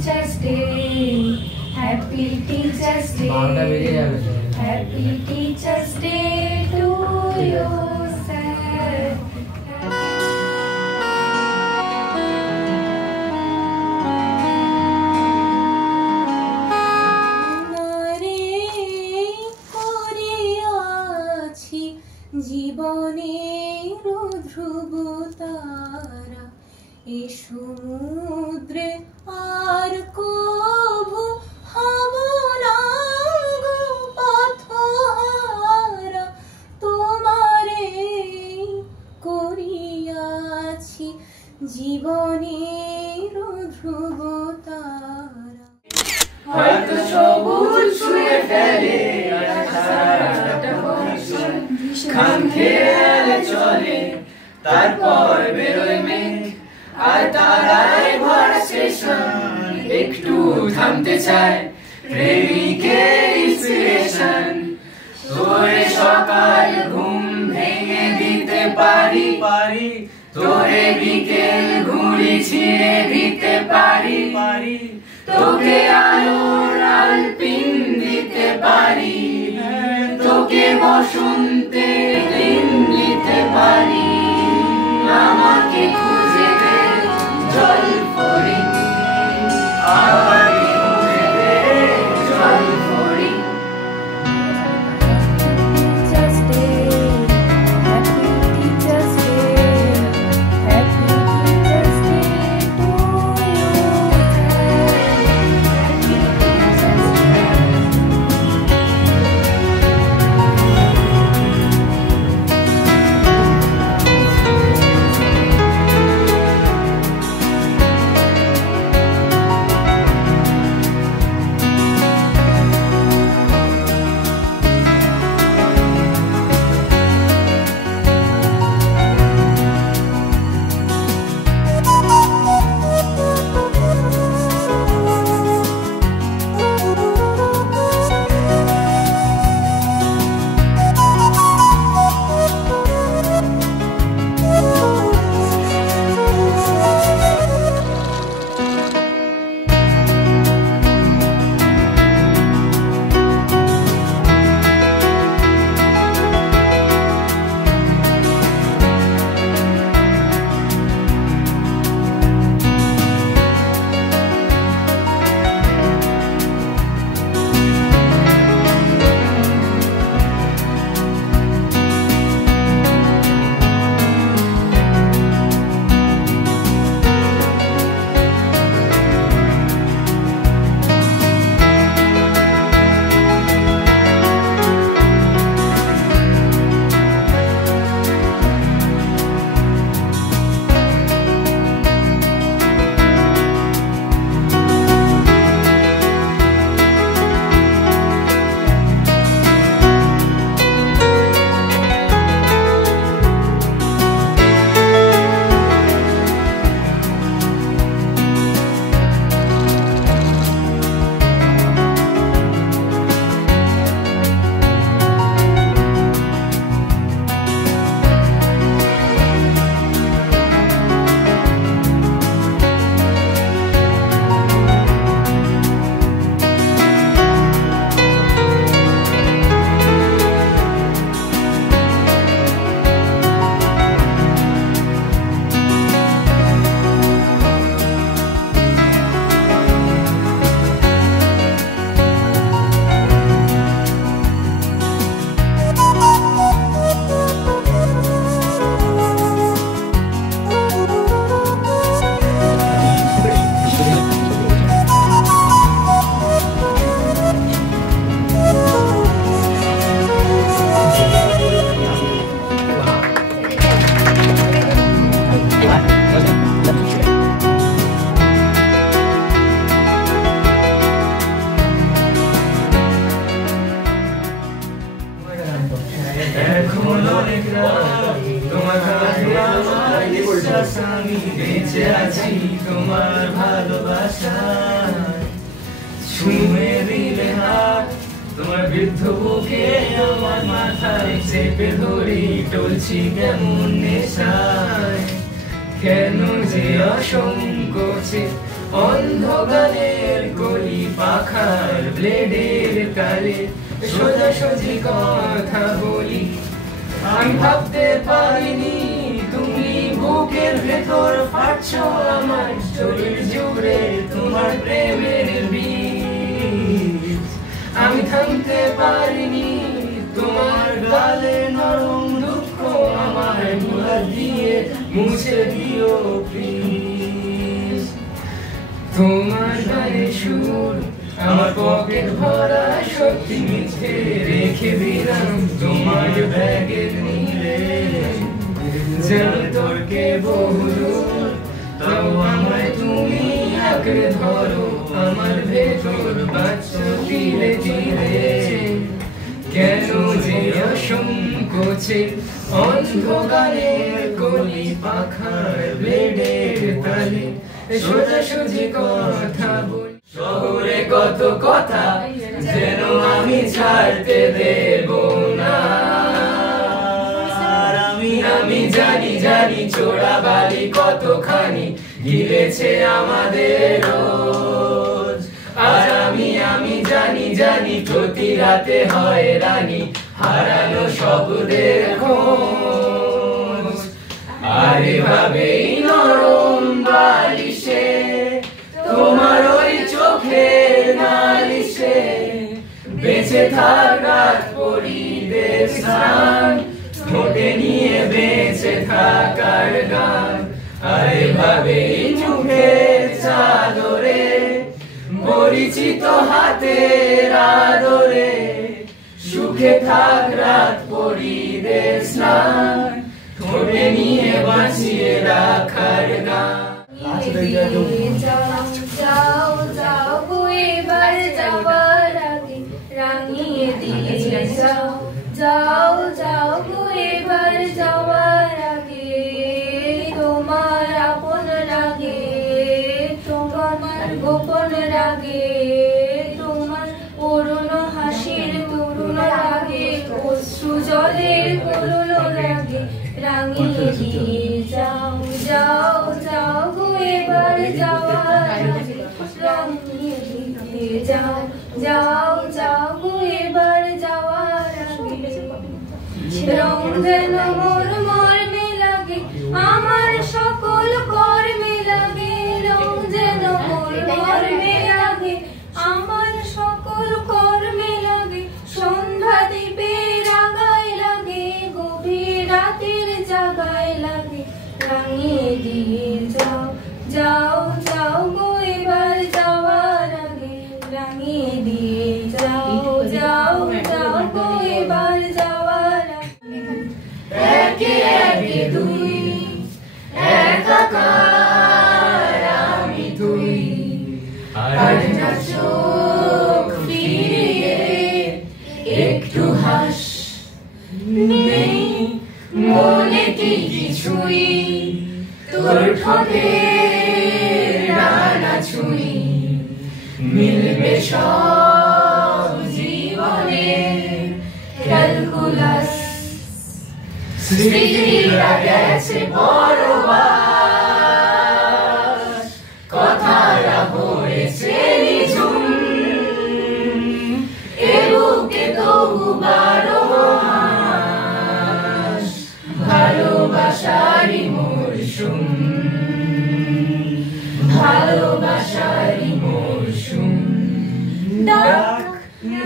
Teachers Day, Happy Teachers Day, Happy Teachers Day to you, sir. জীবনের ধ্রুব তারা এ সমুদ্রে আর কভু হব না গো পথহারা তোমারে করিয়াছি জীবনের ধ্রুব তারা হয়তো সবুজ ছুঁয়ে ফেলে খাম খেয়ালে চলে তারপর বেরোয় মেঘ আর তারায় ভরা স্টেশন একটু থামতে চায় প্রেমিকের ইন্সপিরেশন তোরে সকাল ঘুম ভেঙে দিতে পারি তোরে বিকেল ঘুড়ি ছিঁড়ে দিতে পারি তোকে আলোর আলপিন দিতে পারি তোকে বসন্তে দিন দিতে পারি আমাকে খুঁজে দে জল পরি আমাকে খুঁজে দে জল পরি Teachers Day, Happy Teachers Day, Happy Teachers Day to you, আমি বেঁচে আছি তোমার ভালোবাসায় ছুঁয়ে দিলে হাত তোমার বৃদ্ধ বুকে আমার মাথায় চেপে ধরি টলছি কেমন নেশায় কেন যে অসংকোচে অন্ধকারের কলি পাখার ব্লেডের তালে সোজাসুজি কথা বলি। আমি ভাবতে পারিনি তুমি বুকের ভেতর ফাটছো আমার শরীর জুড়ে তোমার প্রেমের বীজ। আমি থামতে পারিনি তোমার গালে নরম দুঃখ আমার মুলা দিয়ে মুছে দিও প্লিজ। তোমার গায়ে সুর আমার পকেট ভরা সত্যি মিথ্যে রেখে দিলাম তোমার ব্যাগের নীলে। যেন তর্কে বহুদূর তাও আমায় তুমি আঁকড়ে ধরো আমার ভেতর বাঁচো ধীরে ধীরে। কেন যে অসংকোচে অন্ধকারের কলি পাখার ব্লেডের তালে সোজাসুজি কথা বলি। শহরে কত কথা যেন আমি ছাড়তে দেব না। আমি জানি জানি চোরা বালি কতখানি গিলেছে আমাদের রোজ। আর আমি জানি জানি প্রতি রাতে হয় রানী হারানো শব্দের খোঁজ। আর এভাবেই নরম বালিশে তোমার ওই চোখের নালিশে বেঁচে থাক রাত পরিদের স্নান ঠোঁটে নিয়ে বেঁচে থাকার গান। আর এভাবেই চোখের চাদরে পরিচিত হাতের আদরে সুখে থাক রাত পরিদের স্নান ঠোঁটে নিয়ে বাঁচিয়ে রাখার গান। যাও যাও গো এবার যাওয়ার আগে রাঙিয়ে দিয়ে যাও। যাও যাও গো এবার যাওয়ার আগে তোমার আপন রাগে তোমার গোপন রাগে তোমার পুরনো হাসির করুণ রাগে অশ্রু জলের করুণ রাগে রাঙিয়ে দিয়ে যাও। যাও যাও গো এবার যাওয়ার আগে রাঙিয়ে দিয়ে যাও। যাও যাও গো এবার যাওয়ার আগে রং যেন মোর মর্মে লাগে আমার সকল কর্মে লাগে। রং যেন মোর মর্মে লাগে আমার সকল কর্মে লাগে। সন্ধ্যা দ্বীপে রাগায় লাগে গভীর রাতের জাগায় লাগে রাঙিয়ে দিয়ে যাও। যাও যাও গো এবার যাওয়ার আগে রাঙিয়ে দিয়ে যাও। যাও যাও গো এবার যাওয়ার আগে একে একে দুই একাকার আমি তুই। আর না চোখ ফিরিয়ে একটু হাস নেই মনে কি কিছুই তোর ঠোঁটে রানা ছুঁই। মিলবে সব জীবনে ক্যালকুলাস স্মৃতিরা গেছে বড়বাস। কথারা হয়েছে নিঝুম এ বুকে তবু 12 মাস ভালোবাসারই মরশুম। ভালোবাসারই মরশুম ডাক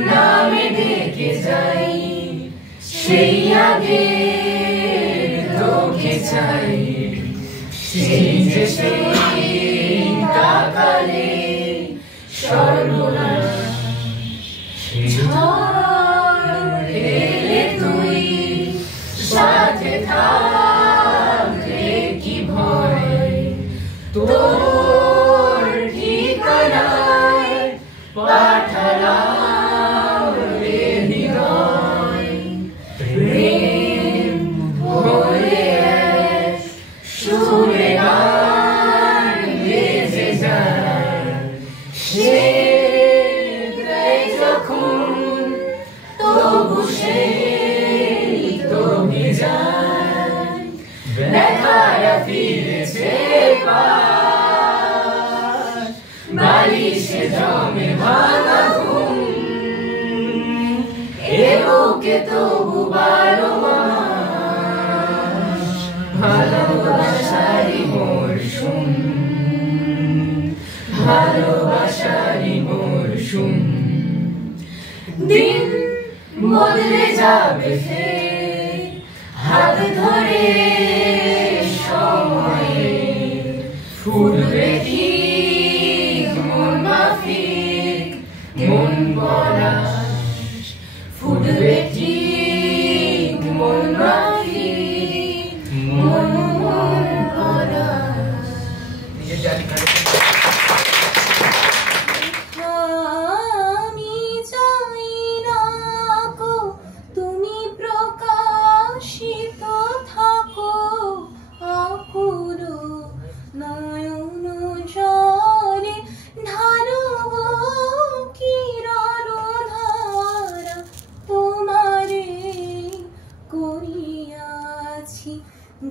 নামে ডেকে যাই সেই আগে তোকে চাই। সেই যে সেই তাকালে সর্বনাশ ঝড় এলে তুই সাথে থাকলে কি ভয়। তোর ঠিকানায় পাঠালাম রে হৃদয়। প্রেম হয়ে এক সুরে গান বেজে যায়। সে দেয় যখন তবু সেই তবে যায়। ব্যথারা ফিরেছে পাশ বালিশে জমে ভাঙা ঘুম, এ বুকে তবু 12 মাস ভালোবাসারই মরশুম, ভালোবাসারই মরশুম। দিন বদলে যাবে ফের হাত ধরে সময়ে, ফুটবে ঠিক মন মাফিক মন পলাশ, ফুটবে ঠিক মন মাফিক মন পলাশ। আমি চাই না গো তুমি প্রকাশিত থাকো, আকুল নয়ন জলে ঢালো গো কিরণ ধারা, তোমারে করিয়াছি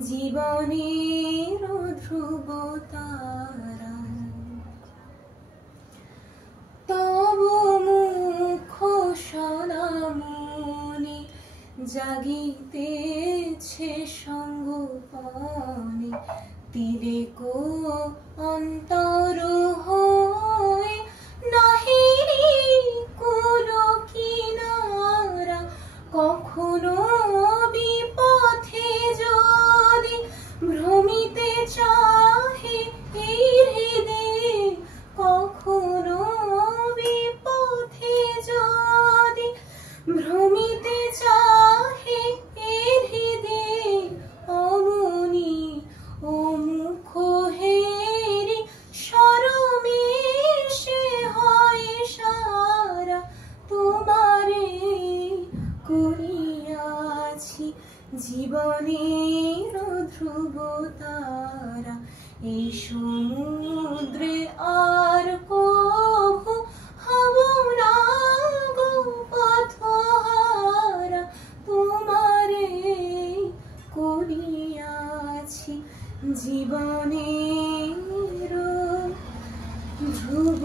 জীবনের ধ্রুব তারা। তব মুখ সদা মনে জাগিতেছে সঙ্গপনে, তিলেক অন্তর হয়ে নাহিরি কুল কিনারা। কখনো বিপথে যদি ভ্রমিতে চাহে এই হৃদয়ে, কখনো বিপথে যদি ভ্রমিতে চাহে এই হৃদয়ে, অমনি ও মুখ হেরি শরমে সে হয় সারা, তোমারে করিয়াছি জীবনের ধ্রুব তারা। এই সমুদ্রে আর কভু হব না গো পথহারা, তোমারে করিয়াছি জীবনের ধ্রুব